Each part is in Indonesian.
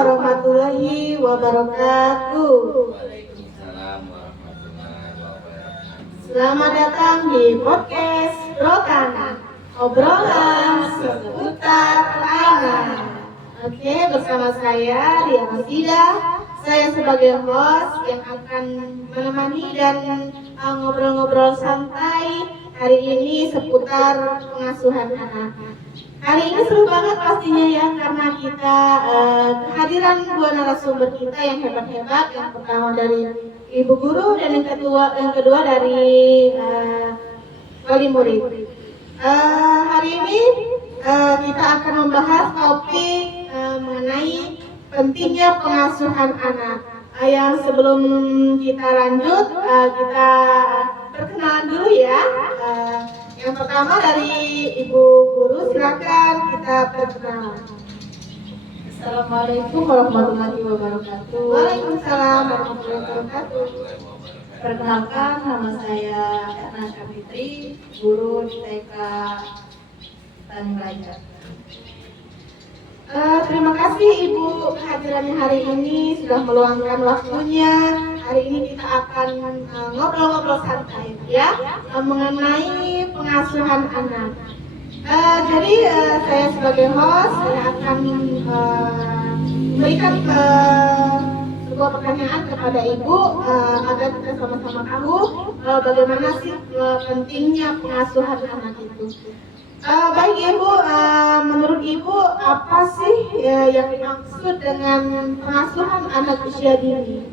warahmatullahi wabarakatuh. Waalaikumsalam warahmatullahi wabarakatuh. Selamat datang di podcast Rotan, obrolan seputar anak. Oke, bersama saya Ria Rosida. Saya sebagai host yang akan menemani dan ngobrol-ngobrol santai hari ini seputar pengasuhan anak. Hari ini seru banget pastinya ya, karena kita kehadiran dua narasumber kita yang hebat-hebat. Yang pertama dari ibu guru dan yang kedua dari wali murid. Hari ini kita akan membahas topik mengenai pentingnya pengasuhan anak. Yang sebelum kita lanjut, kita perkenalan dulu ya. Yang pertama dari Ibu Guru, silakan kita perkenalan. Assalamualaikum warahmatullahi wabarakatuh. Waalaikumsalam warahmatullahi wabarakatuh. Perkenalkan, nama saya Erna Syafitri, guru di TK Tani Belajar. Terima kasih Ibu kehadirannya hari ini, sudah meluangkan waktunya. Hari ini kita akan ngobrol-ngobrol santai ya, mengenai pengasuhan anak. Jadi saya sebagai host, saya akan memberikan sebuah pertanyaan kepada Ibu agar kita sama-sama tahu bagaimana sih pentingnya pengasuhan anak itu. Baik Ibu, menurut Ibu apa sih yang dimaksud dengan pengasuhan anak usia dini?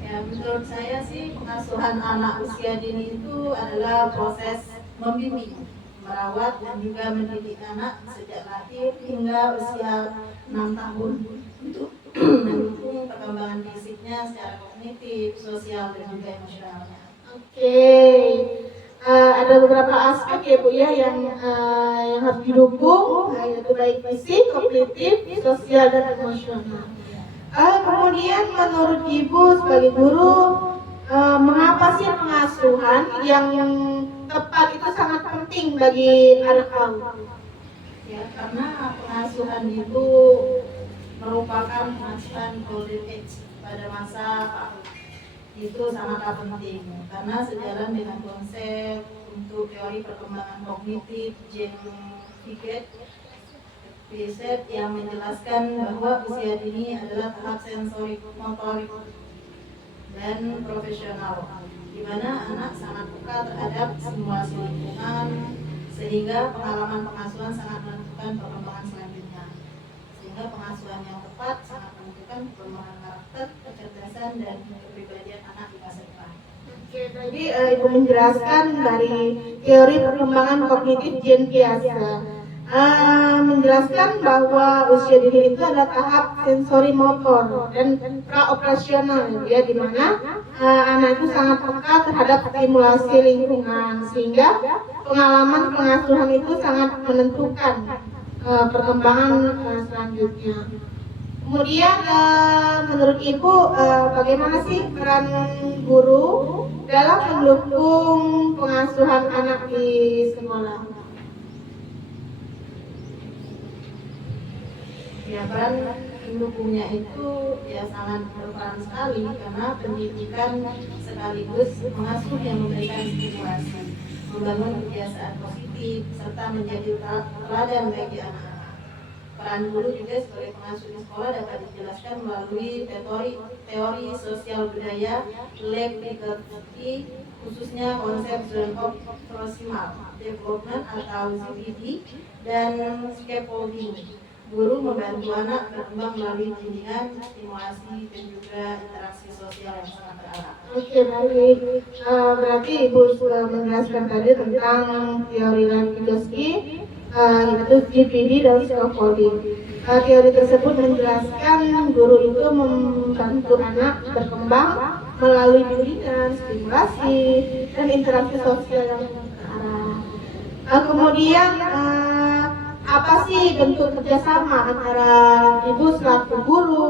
Ya, menurut saya sih pengasuhan anak usia dini itu adalah proses membimbing, merawat dan juga mendidik anak sejak lahir hingga usia 6 tahun untuk mendukung perkembangan fisiknya secara kognitif, sosial dan juga emosionalnya. Oke. Ada beberapa aspek ya Bu ya yang harus didukung, yaitu baik fisik, kognitif, sosial dan emosional. Kemudian menurut Ibu sebagai guru, mengapa sih pengasuhan yang tepat itu sangat penting bagi anak kaum? Ya, karena pengasuhan itu merupakan pengasuhan golden age pada masa PAUD. Itu sangatlah penting karena sejalan dengan konsep untuk teori perkembangan kognitif Jean Piaget yang menjelaskan bahwa usia dini adalah tahap sensorik, motorik dan profesional, di mana anak sangat peka terhadap simulasi lingkungan sehingga pengalaman pengasuhan sangat menentukan perkembangan selanjutnya. Sehingga pengasuhan yang tepat sangat menentukan perkembangan karakter, kecerdasan dan kepribadian anak di masa depan. Oke, tadi Ibu menjelaskan dari teori perkembangan kognitif Jean Piaget. Menjelaskan bahwa usia dini itu adalah tahap sensori motor dan praoperasional ya, di mana anak itu sangat peka terhadap stimulasi lingkungan sehingga pengalaman pengasuhan itu sangat menentukan perkembangan selanjutnya. Kemudian menurut Ibu bagaimana sih peran guru dalam mendukung pengasuhan anak di sekolah? Ya, peran pendukungnya itu ya sangat berperan sekali karena pendidikan sekaligus pengasuh yang memberikan stimulasi, membangun kebiasaan positif serta menjadi teladan bagi anak-anak. Peran guru juga sebagai pengasuh di sekolah dapat dijelaskan melalui teori sosial budaya Lev-Vygotsky, khususnya konsep zone of proximal development atau ZPD dan scaffolding. Guru membantu anak berkembang melalui bimbingan, stimulasi, dan juga interaksi sosial yang sangat berarah. Oke, baik. Berarti Ibu sudah menjelaskan tadi tentang teori Lev-Vygotsky, yaitu GPD dan scaffolding. Teori tersebut menjelaskan guru itu membantu anak berkembang melalui bimbingan, stimulasi, dan interaksi sosial yang berarah. Kemudian apa sih bentuk kerjasama antara Ibu selaku guru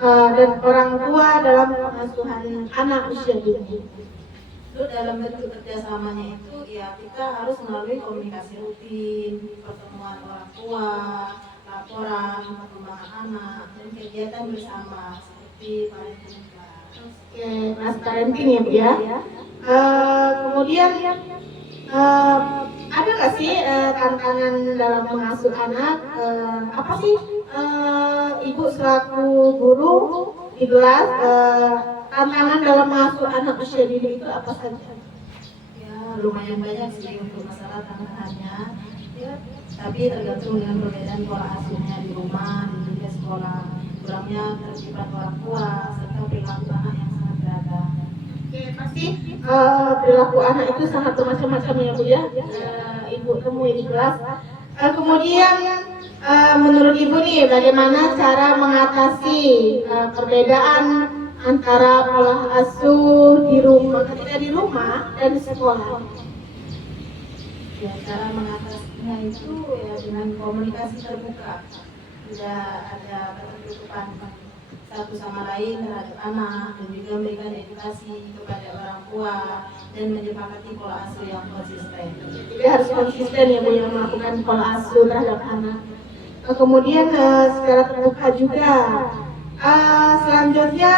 dan orang tua dalam pengasuhan anak usia dini? Lalu dalam bentuk kerjasamanya itu ya kita harus melalui komunikasi rutin, pertemuan orang tua, laporan perkembangan anak dan kegiatan bersama seperti parenting class. Oke, kelas parenting ya Bu ya. Kemudian ada nggak sih tantangan dalam mengasuh anak? Apa sih Ibu selaku guru di kelas tantangan dalam mengasuh anak usia dini itu apa saja? Ya lumayan banyak sih untuk masalah tantangannya. Ya, tapi tergantung dengan perbedaan pola asuhnya di rumah dan juga sekolah, kurangnya ketertiban orang tua serta perilaku anak yang sangat beragam. Oke, pasti perilaku anak itu sangat bermacam-macam ya Bu ya. Ibu temui di kelas. Kemudian menurut Ibu nih bagaimana cara mengatasi perbedaan antara pola asuh di rumah ketika di rumah dan di sekolah? Ya, cara mengatasinya itu ya dengan komunikasi terbuka, tidak ada ketertutupan satu sama lain terhadap anak, dan juga memberikan edukasi kepada orang tua dan menyepakati pola asuh yang konsisten. Jadi harus konsisten ya Bu yang melakukan pola asuh terhadap anak. Kemudian secara terbuka juga. Selanjutnya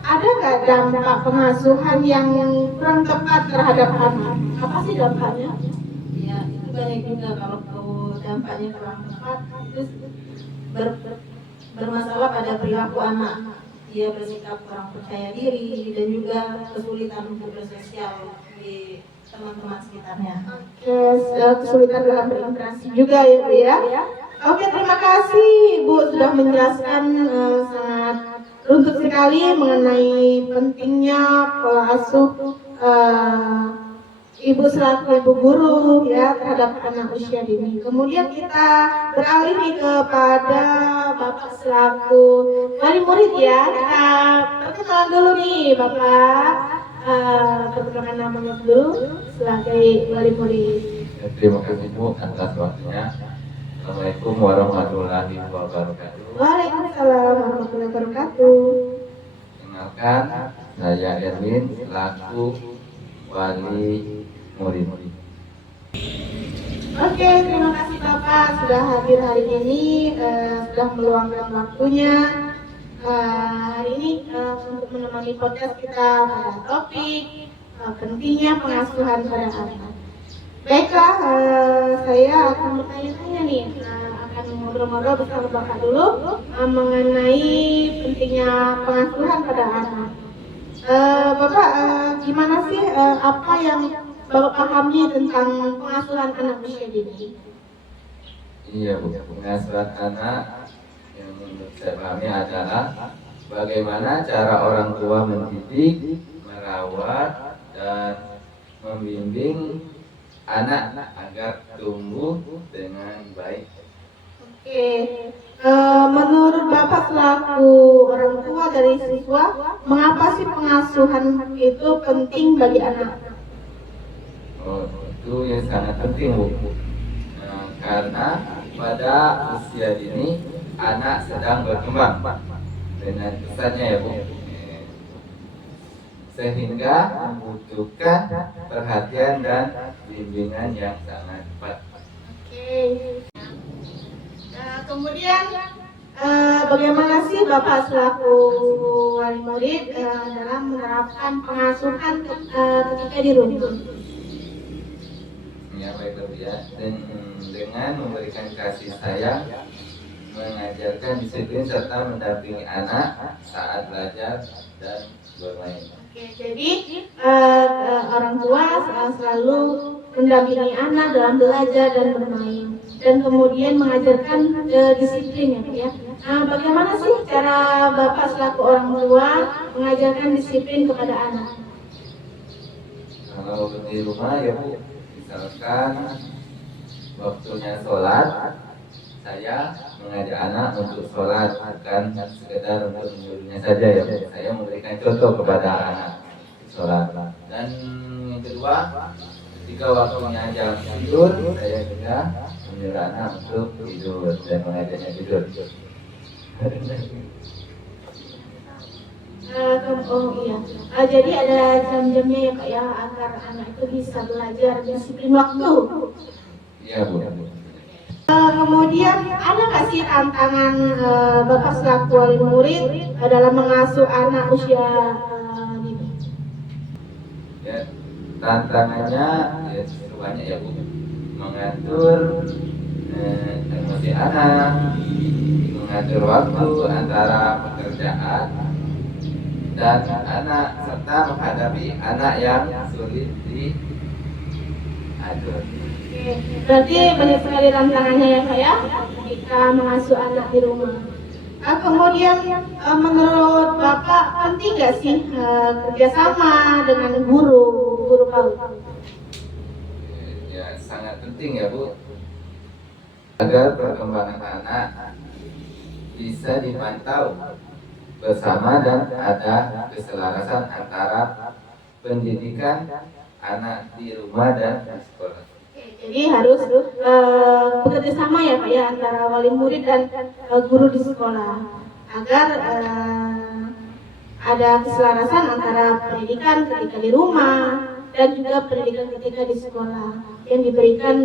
ada nggak dampak pengasuhan yang kurang tepat terhadap anak? Apa sih dampaknya? Ya, itu banyak juga kalau dampaknya kurang tepat itu bermasalah pada perilaku anak. Dia bersikap kurang percaya diri dan juga kesulitan untuk bersosial di teman-teman sekitarnya. Kesulitan dalam berinteraksi juga ya Bu ya. Oke, terima kasih Bu sudah menjelaskan sangat runtut sekali mengenai pentingnya pola asuh Ibu selaku ibu guru ya terhadap anak usia dini. Kemudian kita beralih nih kepada Bapak selaku wali murid ya. Kita perkenalan dulu nih Bapak. Perkenalkan namanya dulu sebagai wali murid. Terima kasih Bu atas waktunya. Assalamualaikum warahmatullahi wabarakatuh. Waalaikumsalam warahmatullahi wabarakatuh. Kenalkan, saya Erwin selaku wali murid. Oke, terima kasih Bapak sudah hadir hari ini, sudah meluangkan waktunya hari ini untuk menemani podcast kita pada topik pentingnya pengasuhan pada anak. Baiklah, saya akan bertanya-tanya nih, akan ngobrol-ngobrol bersama Bapak dulu mengenai pentingnya pengasuhan pada anak. Bapak, gimana sih apa yang Bapak pahami tentang pengasuhan anak usia dini? Iya Bu, pengasuhan anak yang menurut saya pahami adalah bagaimana cara orang tua mendidik, merawat, dan membimbing anak agar tumbuh dengan baik. Oke, menurut Bapak selaku orang tua dari siswa, mengapa sih pengasuhan itu penting bagi anak? Oh, itu yang sangat penting Bu. Karena pada usia dini anak sedang berkembang dengan pesatnya ya Bu, sehingga membutuhkan perhatian dan bimbingan yang sangat tepat. Oke. Kemudian bagaimana sih Bapak selaku wali murid dalam menerapkan pengasuhan ketika di rumah? Ya baik Bu ya, dan dengan memberikan kasih sayang, mengajarkan disiplin serta mendampingi anak saat belajar dan bermain. Oke, jadi orang tua selalu mendampingi anak dalam belajar dan bermain, dan kemudian mengajarkan disiplin ya Bu ya. Bagaimana sih cara Bapak selaku orang tua mengajarkan disiplin kepada anak? Kalau di rumah ya Bu, misalkan waktunya sholat, saya mengajak anak untuk sholat, bukan sekedar untuk menyuruhnya saja ya Bu. Saya memberikan contoh kepada anak sholat. Dan yang kedua, ketika waktunya jam tidur, saya juga menyuruh anak untuk tidur dan mengajaknya tidur. Oh iya, jadi ada jam-jamnya ya Kak ya, agar anak itu bisa belajar disiplin waktu. Iya Bu. Kemudian ada nggak sih sih tantangan Bapak selaku wali murid dalam mengasuh anak usia dini? Ya, tantangannya ya cukup banyak ya Bu. Mengatur emosi anak, mengatur waktu antara pekerjaan dan anak, serta menghadapi anak yang sulit diatur. Berarti banyak sekali tantangannya ya Pak ya, ketika mengasuh anak di rumah. Kemudian menurut Bapak penting nggak sih kerjasama dengan guru PAUD? Ya, sangat penting ya Bu, agar perkembangan anak bisa dipantau bersama dan ada keselarasan antara pendidikan anak di rumah dan di sekolah. Jadi harus bekerja sama ya Pak ya antara wali murid dan guru di sekolah agar ada keselarasan antara pendidikan ketika di rumah dan juga pendidikan ketika di sekolah yang diberikan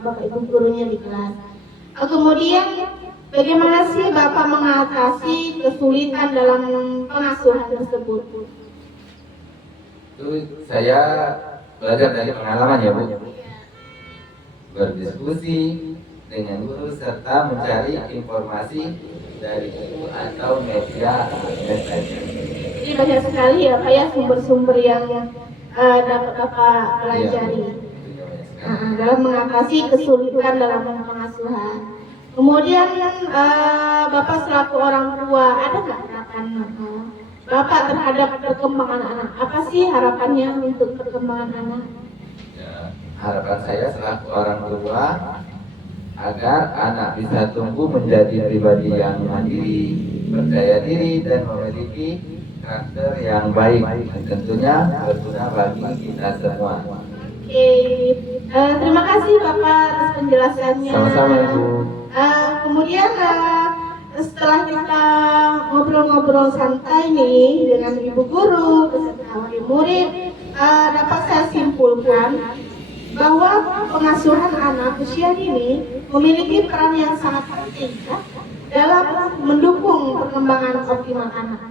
Bapak Ibu gurunya di kelas. Kemudian bagaimana sih Bapak mengatasi kesulitan dalam pengasuhan tersebut? Itu saya belajar dari pengalaman ya Bu. Berdiskusi dengan guru serta mencari informasi dari buku atau media lainnya. Jadi banyak sekali ya Pak ya sumber-sumber yang dapat Bapak pelajari dalam mengatasi kesulitan dalam pengasuhan. Kemudian Bapak selaku orang tua, ada nggak harapan Bapak terhadap perkembangan anak? Apa sih harapannya untuk perkembangan anak? Ya, harapan saya selaku orang tua agar anak bisa tumbuh menjadi pribadi yang mandiri, percaya diri, dan memiliki karakter yang baik, dan tentunya berguna bagi kita semua. Oke, terima kasih Bapak atas penjelasannya. Sama-sama Ibu. Kemudian setelah kita ngobrol-ngobrol santai nih dengan ibu guru beserta wali murid, dapat saya simpulkan bahwa pengasuhan anak usia dini memiliki peran yang sangat penting ya, dalam mendukung perkembangan optimal anak.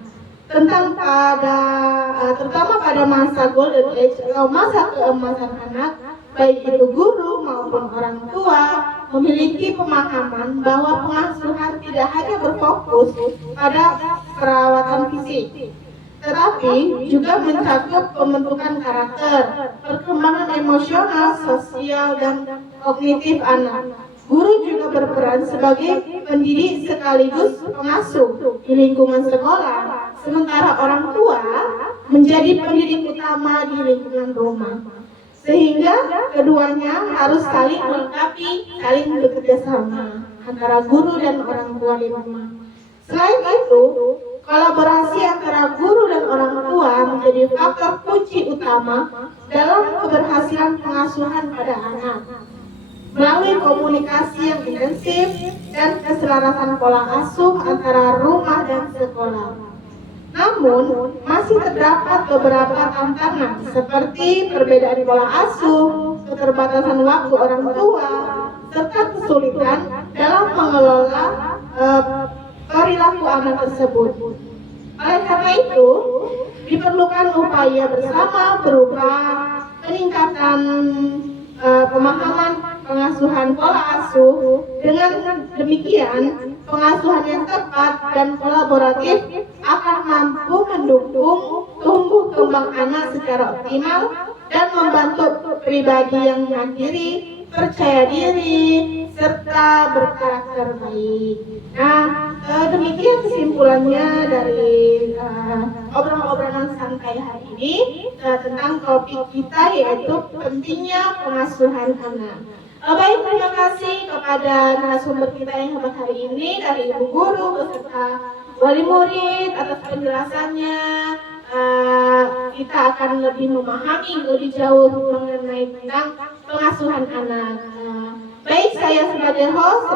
Terutama pada masa golden age atau masa keemasan anak, baik itu guru maupun orang tua memiliki pemahaman bahwa pengasuhan tidak hanya berfokus pada perawatan fisik, tetapi juga mencakup pembentukan karakter, perkembangan emosional, sosial, dan kognitif anak. Guru juga berperan sebagai pendidik sekaligus pengasuh di lingkungan sekolah, sementara orang tua menjadi pendidik utama di lingkungan rumah. Sehingga keduanya harus saling melengkapi, saling bekerja sama antara guru dan orang tua di rumah. Selain itu, kolaborasi antara guru dan orang tua menjadi faktor kunci utama dalam keberhasilan pengasuhan pada anak. Melalui komunikasi yang intensif dan keselarasan pola asuh antara rumah dan sekolah. Namun, masih terdapat beberapa tantangan seperti perbedaan pola asuh, keterbatasan waktu orang tua, serta kesulitan dalam mengelola perilaku anak tersebut. Oleh karena itu, diperlukan upaya bersama berupa peningkatan pemahaman pengasuhan pola asuh. Dengan demikian, pengasuhan yang tepat dan kolaboratif akan mampu mendukung tumbuh kembang anak secara optimal dan membantu pribadi yang mandiri, percaya diri, serta berkarakter baik. Nah, demikian kesimpulannya dari obrolan santai hari ini tentang topik kita, yaitu pentingnya pengasuhan anak. Baik, terima kasih kepada narasumber kita yang hebat hari ini dari Ibu Guru beserta wali murid atas penjelasannya. Kita akan lebih memahami lebih jauh mengenai tentang pengasuhan anak. Baik, saya sebagai host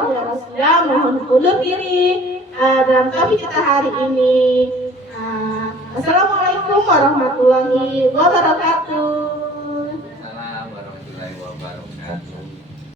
Ria mohon undur diri dalam topik kita hari ini. Assalamualaikum warahmatullahi wabarakatuh.